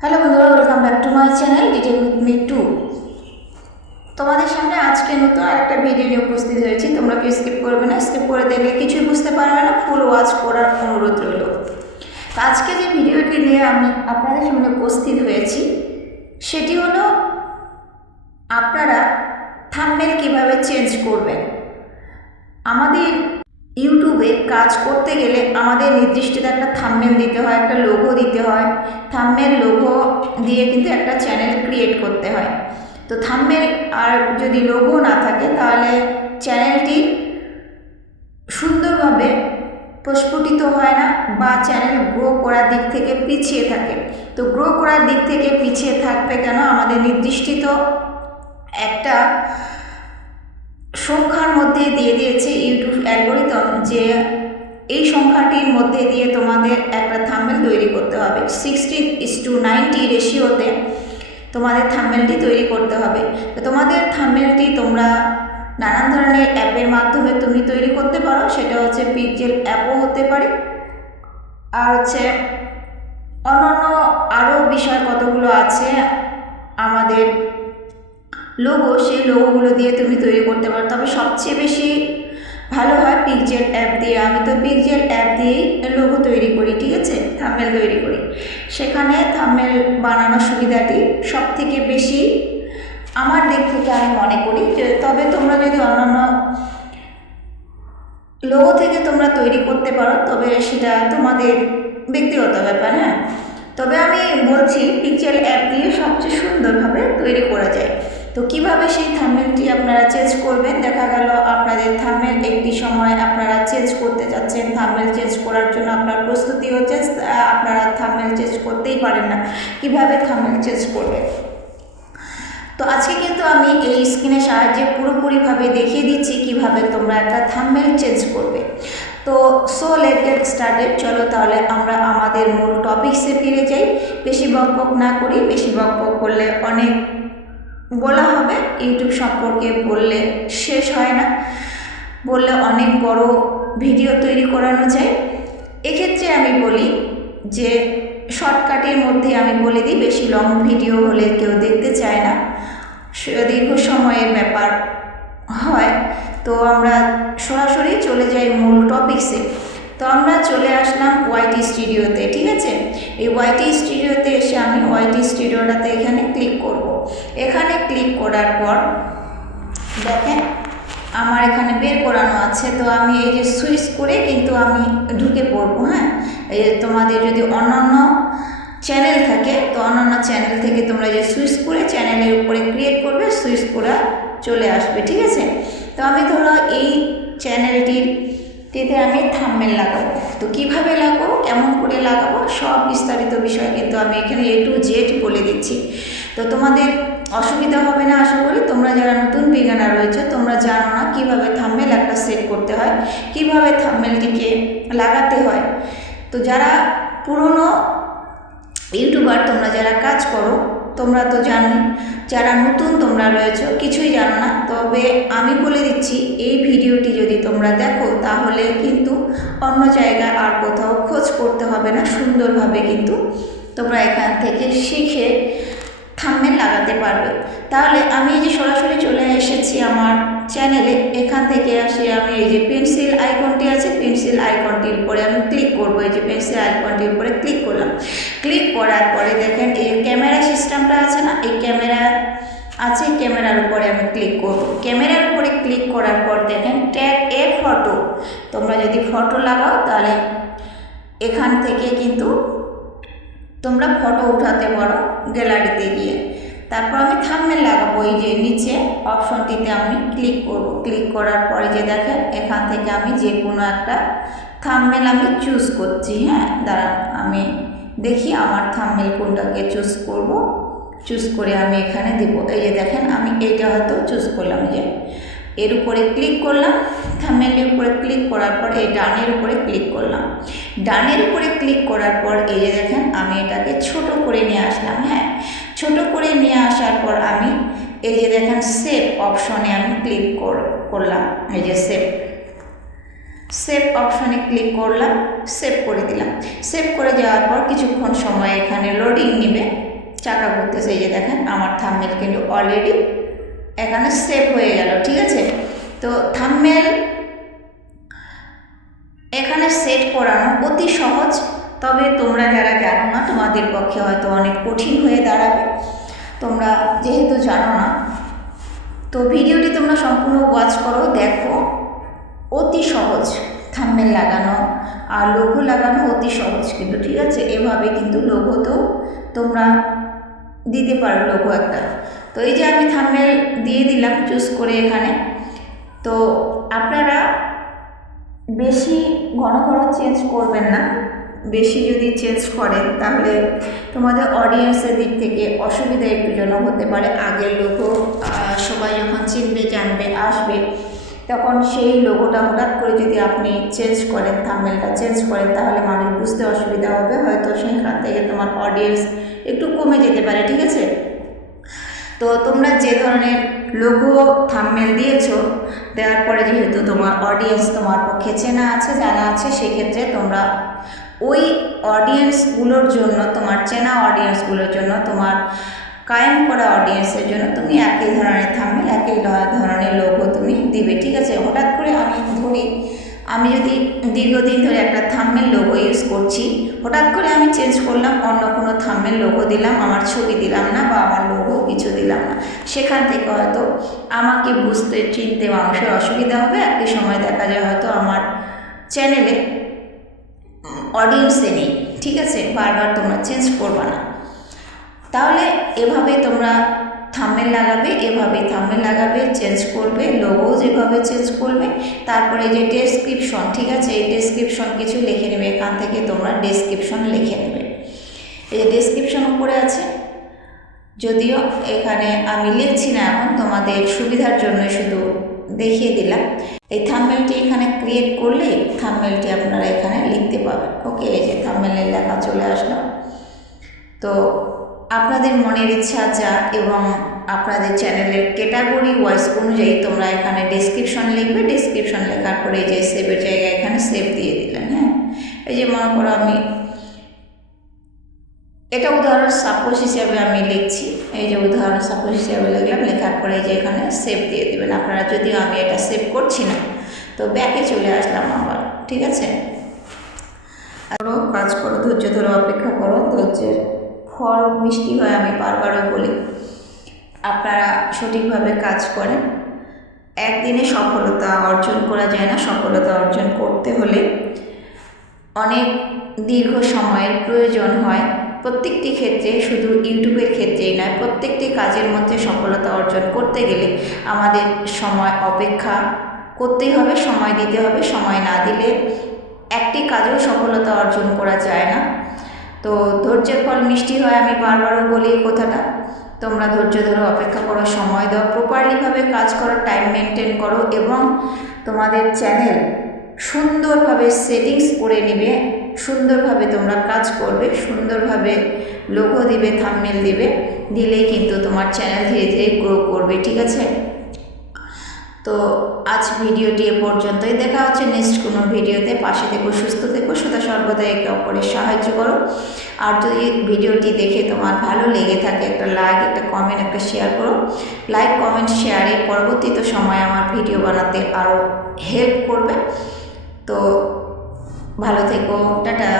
Hello বন্ধুরা, welcome back to my channel detail with me two. তোমাদের সামনে আজকে নতুন একটা ভিডিও নিয়ে উপস্থিত হয়েছি। তোমরা কি স্কিপ করবে না, স্কিপ করে দেখলে কিছুই বুঝতে পারবে না, ফুল ওয়াচ করার অনুরোধ রইল। তো আজকে যে ভিডিওটি নিয়ে আমি আপনাদের সামনে উপস্থিত হয়েছি সেটি হলো আপনারা থাম্বনেল কিভাবে চেঞ্জ করবেন। আমাদের ইউটিউবে কাজ করতে গেলে আমাদের নির্দিষ্ট একটা থাম্বনেল দিতে হয়, একটা লোগো দিতে হয়। থাম্বনেল লোগো দিয়ে কিন্তু একটা চ্যানেল ক্রিয়েট করতে হয়। তো থাম্বনেল আর যদি লোগো না থাকে তাহলে চ্যানেলটি সুন্দরভাবে প্রস্ফুটিত হয় না বা চ্যানেল গ্রো করার দিক থেকে পিছিয়ে থাকে। তো গ্রো করার দিক থেকে পিছিয়ে থাকবে কেন? আমাদের নির্দিষ্ট একটা সংখ্যার মধ্যে দিয়ে দিয়েছে ইউটিউব অ্যালগরিদম যে এই সংখ্যাটির মধ্যে দিয়ে তোমাদের একটা থাম্বনেল তৈরি করতে হবে। 60:90 রেশিওতে তোমাদের থাম্বনেলটি তৈরি করতে হবে। তো তোমাদের থাম্বনেলটি তোমরা নানান ধরনের অ্যাপের মাধ্যমে তুমি তৈরি করতে পারো। সেটা হচ্ছে পিক্সেল অ্যাপও হতে পারে, আর হচ্ছে অন্যান্য আরও বিষয় কতগুলো আছে আমাদের লোগো, সেই লোগোগুলো দিয়ে তুমি তৈরি করতে পারো। তবে সবচেয়ে বেশি ভালো হয় পিক্সেল অ্যাপ দিয়ে। আমি তো পিক্সেল অ্যাপ দিয়েই লোগো তৈরি করি, ঠিক আছে, থাম্বনেল তৈরি করি। সেখানে থাম্বনেল বানানোর সুবিধাটি সব থেকে বেশি আমার দিক থেকে আমি মনে করি। তবে তোমরা যদি অন্যান্য লোগো থেকে তোমরা তৈরি করতে পারো তবে সেটা তোমাদের ব্যক্তিগত ব্যাপার। হ্যাঁ, তবে আমি বলছি পিক্সেল অ্যাপ দিয়ে সবচেয়ে সুন্দরভাবে তৈরি করা যায়। তো কিভাবে সেই থাম্বনেলটি আপনারা চেঞ্জ করবেন? দেখা গেল আপনাদের থাম্বনেল একটি সময় আপনারা চেঞ্জ করতে যাচ্ছেন, থাম্বনেল চেঞ্জ করার জন্য আপনার প্রস্তুতি হচ্ছে, আপনারা থাম্বনেল চেঞ্জ করতেই পারেন না। কিভাবে থাম্বনেল চেঞ্জ করবেন? তো আজকে কিন্তু আমি এই স্ক্রিনের সাহায্যে পুরোপুরিভাবে দেখিয়ে দিচ্ছি কিভাবে তোমরা একটা থাম্বনেল চেঞ্জ করবে। তো সো লেট গেট স্টার্টেড। চলো তাহলে আমরা আমাদের মূল টপিকসে ফিরে যাই। বেশি বকবক না করি, বেশি বকবক করলে অনেক বলা হবে ইউটিউব সম্পর্কে, বললে শেষ হয় না, বললে অনেক বড় ভিডিও তৈরি করানো যায়। এক্ষেত্রে আমি বলি যে শর্টকাটের মধ্যে আমি বলে দিই, বেশি লং ভিডিও হলে কেউ দেখতে চায় না, দীর্ঘ সময়ের ব্যাপার হয়। তো আমরা সরাসরি চলে যাই মূল টপিকসে। তো আমরা চলে আসলাম ওয়াইটি স্টুডিওতে, ঠিক আছে। এই ওয়াইটি স্টুডিওতে এসে আমি ওয়াইটি স্টুডিওটাতে এখানে ক্লিক করব। এখানে ক্লিক করার পর দেখেন আমার এখানে বের করানো আছে। তো আমি এই যে সুইচ করে কিন্তু আমি ঢুকে পড়বো। হ্যাঁ, এই যে তোমাদের যদি অন্যান্য চ্যানেল থাকে তো অন্যান্য চ্যানেল থেকে তোমরা যে সুইচ করে চ্যানেলের উপরে ক্রিয়েট করবে, সুইচ করা চলে আসবে, ঠিক আছে। তো আমি ধরো এই চ্যানেলটিতে আমি থাম্বনেল লাগাবো। তো কিভাবে লাগাবো, কেমন করে লাগাবো, সব বিস্তারিত বিষয় কিন্তু আমি এখানে A to Z বলে দিচ্ছি। তো তোমাদের অসুবিধা হবে না আশা করি। তোমরা যারা নতুন বিগিনার রয়েছে, তোমরা জানো না কিভাবে থাম্বনেল একটা সেট করতে হয়, কিভাবে থাম্বনেলটিকে লাগাতে হয়। তো যারা পুরনো ইউটিউবার, তোমরা যারা কাজ করো তোমরা তো জানোই। যারা নতুন তোমরা রয়েছে কিছুই জানো না। তবে আমি বলে দিচ্ছি এই ভিডিওটি যদি তোমরা দেখো তাহলে কিন্তু অন্য জায়গায় আর কোথাও খোঁজ করতে হবে না, সুন্দরভাবে কিন্তু তোমরা এখান থেকে শিখে থাম্বনেল লাগাতে পারবে। তাহলে আমি এই যে সরাসরি চলে এসেছি আমার চ্যানেলে, এখান থেকে আসে আমি এই যে পেন্সিল আইকনটি আছে, পেন্সিল আইকনটির উপরে আমি ক্লিক করবো। এই যে পেন্সিল আইকনটির উপরে ক্লিক করলাম। ক্লিক করার পরে দেখেন এই ক্যামেরা সিস্টেমটা আছে না, এই ক্যামেরা আছে, ক্যামেরার উপরে আমি ক্লিক করব। ক্যামেরার উপরে ক্লিক করার পর দেখেন ট্যাগ এ ফটো। তোমরা যদি ফটো লাগাও তাহলে এখান থেকে কিন্তু তোমরা ফটো উঠাতে পারো গ্যালারিতে গিয়ে। তারপর আমি থাম্বনেল লাগাবো। এই যে নিচে অপশনটিতে আমি ক্লিক করব। ক্লিক করার পরে যে দেখেন এখান থেকে আমি যে কোনো একটা থাম্বনেল আমি চুজ করছি। হ্যাঁ, দাঁড়ান আমি দেখি আমার থাম্বনেল কোনটাকে চুজ করব। চুজ করে আমি এখানে দেব। এই যে দেখেন আমি এইটা হয়তো চুজ করলাম, যে এর উপরে ক্লিক করলাম, থাম্বনেলের উপরে ক্লিক করার পর এই ডানের উপরে ক্লিক করলাম। ডানের উপরে ক্লিক করার পর এই যে দেখেন আমি এটাকে ছোট করে নিয়ে আসলাম। হ্যাঁ, ছোট করে নিয়ে আসার পর আমি এই যে দেখেন সেভ অপশনে আমি ক্লিক করলাম। এই যে সেভ অপশনে ক্লিক করলাম, সেভ করে দিলাম। সেভ করে যাওয়ার পর কিছুক্ষণ সময় এখানে লোডিং নেবে। চাকা ঘুরতেছে। এই যে দেখেন আমার থাম্বনেল কিন্তু অলরেডি এখানে সেভ হয়ে গেল, ঠিক আছে। তো থাম্বনেল এখানে সেট করানো অতি সহজ, তবে তোমরা যারা জানো না তোমাদের পক্ষে হয়তো অনেক কঠিন হয়ে দাঁড়াবে, তোমরা যেহেতু জানো না। তো ভিডিওটি তোমরা সম্পূর্ণ ওয়াচ করো, দেখো অতি সহজ থাম্বনেল লাগানো আর লোগো লাগানো অতি সহজ কিন্তু, ঠিক আছে। এভাবে কিন্তু লোগোতেও তোমরা দিতে পারো লোগো একটা। তো এই যে আমি থাম্বনেল দিয়ে দিলাম চুজ করে এখানে। তো আপনারা বেশি ঘন ঘন চেঞ্জ করবেন না, বেশি যদি চেঞ্জ করেন তাহলে তোমাদের অডিয়েন্সের দিক থেকে অসুবিধা একটু জনক হতে পারে। আগের লোগো সবাই যখন চিনবে জানবে আসবে, তখন সেই লোগোটা হঠাৎ করে যদি আপনি চেঞ্জ করেন, থাম্বনেলটা চেঞ্জ করেন, তাহলে মানুষ বুঝতে অসুবিধা হবে, হয়তো সেখান থেকে তোমার অডিয়েন্স একটু কমে যেতে পারে, ঠিক আছে। তো তোমরা যে ধরনের লোগো থাম্বনেল দিয়েছো, দেওয়ার পরে যেহেতু তোমার অডিয়েন্স তোমার পক্ষে চেনা আছে জানা আছে, সেক্ষেত্রে তোমরা ওই অডিয়েন্সগুলোর জন্য, তোমার চেনা অডিয়েন্সগুলোর জন্য, তোমার কায়েম করা অডিয়েন্সের জন্য তুমি একই ধরনের থাম্বনেল একই ধরনের লোগো তুমি দিবে, ঠিক আছে। হঠাৎ করে আমি যদি দীর্ঘদিন ধরে একটা থাম্বনেল লোগো ইউজ করছি, হঠাৎ করে আমি চেঞ্জ করলাম, অন্য কোনো থাম্বনেল লোগো দিলাম, আমার ছবি দিলাম না বা আমার লোগো কিছু দিলাম না, সেখান থেকে হয়তো আমাকে বুঝতে চিনতে মানুষের অসুবিধা হবে। একই সময় দেখা যায় হয়তো আমার চ্যানেলে অডিয়েন্সে নেই, ঠিক আছে। বারবার তোমরা চেঞ্জ করবে না। তাহলে এভাবে তোমরা থাম্বনেল লাগাবে, এভাবে থাম্বনেল লাগাবে, চেঞ্জ করবে, লোগো যেভাবে চেঞ্জ করবে। তারপরে যে ডেসক্রিপশন, ঠিক আছে, এই ডেসক্রিপশন কিছু লিখে নেবে, এখান থেকে তোমরা ডেসক্রিপশন লিখে নেবে। এই যে ডেসক্রিপশন উপরে আছে, যদিও এখানে আমি লিখছি না এখন, তোমাদের সুবিধার জন্য শুধু দেখিয়ে দিলাম। এই থাম্বনেলটি এখানে ক্রিয়েট করলে থাম্বনেলটি আপনারা এখানে লিখতে পাবেন। ওকে, এই যে থাম্বনেলের লেখা চলে আসলো। তো আপনাদের মনের ইচ্ছা যা এবং আপনাদের চ্যানেলের ক্যাটাগরি ওয়াইজ অনুযায়ী তোমরা এখানে ডেসক্রিপশন লিখবে। ডেসক্রিপশন লেখার পরে এই যে সেভের জায়গায় এখানে সেভ দিয়ে দিলেন। হ্যাঁ, এই যে মনে করো আমি এটা উদাহরণ সাপোজ হিসাবে আমি লিখছি, এই যে উদাহরণ সাপোজ হিসাবে লিখলাম, লেখার পরে এই যে এখানে সেভ দিয়ে দেবেন আপনারা। যদিও আমি এটা সেভ করছি না, তো ব্যাকে চলে আসলাম আবার, ঠিক আছে। আরও কাজ করো, ধৈর্য ধরে অপেক্ষা করো, ধৈর্যের ফল মিষ্টি হয়, আমি বারবারও বলি। আপনারা সঠিকভাবে কাজ করেন, একদিনে সফলতা অর্জন করা যায় না। সফলতা অর্জন করতে হলে অনেক দীর্ঘ সময়ের প্রয়োজন হয়। প্রত্যেকটি ক্ষেত্রে, শুধু ইউটিউবের ক্ষেত্রেই নয়, প্রত্যেকটি কাজের মধ্যে সফলতা অর্জন করতে গেলে আমাদের সময় অপেক্ষা করতেই হবে, সময় দিতে হবে। সময় না দিলে একটি কাজেও সফলতা অর্জন করা যায় না। তো ধৈর্যের ফল মিষ্টি হয়, আমি বারবারও বলি এই কথাটা। তোমরা ধৈর্য ধরে অপেক্ষা করো, সময় দাও, প্রপারলিভাবে কাজ করো, টাইম মেনটেন করো এবং তোমাদের চ্যানেল সুন্দরভাবে সেটিংস করে নেবে, সুন্দরভাবে তোমরা কাজ করবে, সুন্দরভাবে লোগো দিবে, থাম্বনেল দিবে, দিলেই কিন্তু তোমার চ্যানেল ধীরে ধীরে গ্রো করবে, ঠিক আছে। তো আজ ভিডিওটি এ পর্যন্তই, দেখা হচ্ছে নেক্সট কোনো ভিডিওতে। পাশে থেকো, সুস্থ থেকো, সদা সর্বদা একে অপরের সাহায্য করো। আর যদি ভিডিওটি দেখে তোমার ভালো লেগে থাকে, একটা লাইক, একটা কমেন্ট, একটা শেয়ার করো। লাইক, কমেন্ট, শেয়ারে পরবর্তীতে সময় আমার ভিডিও বানাতে আরও হেল্প করবে। তো ভালো থেকো, টাটা।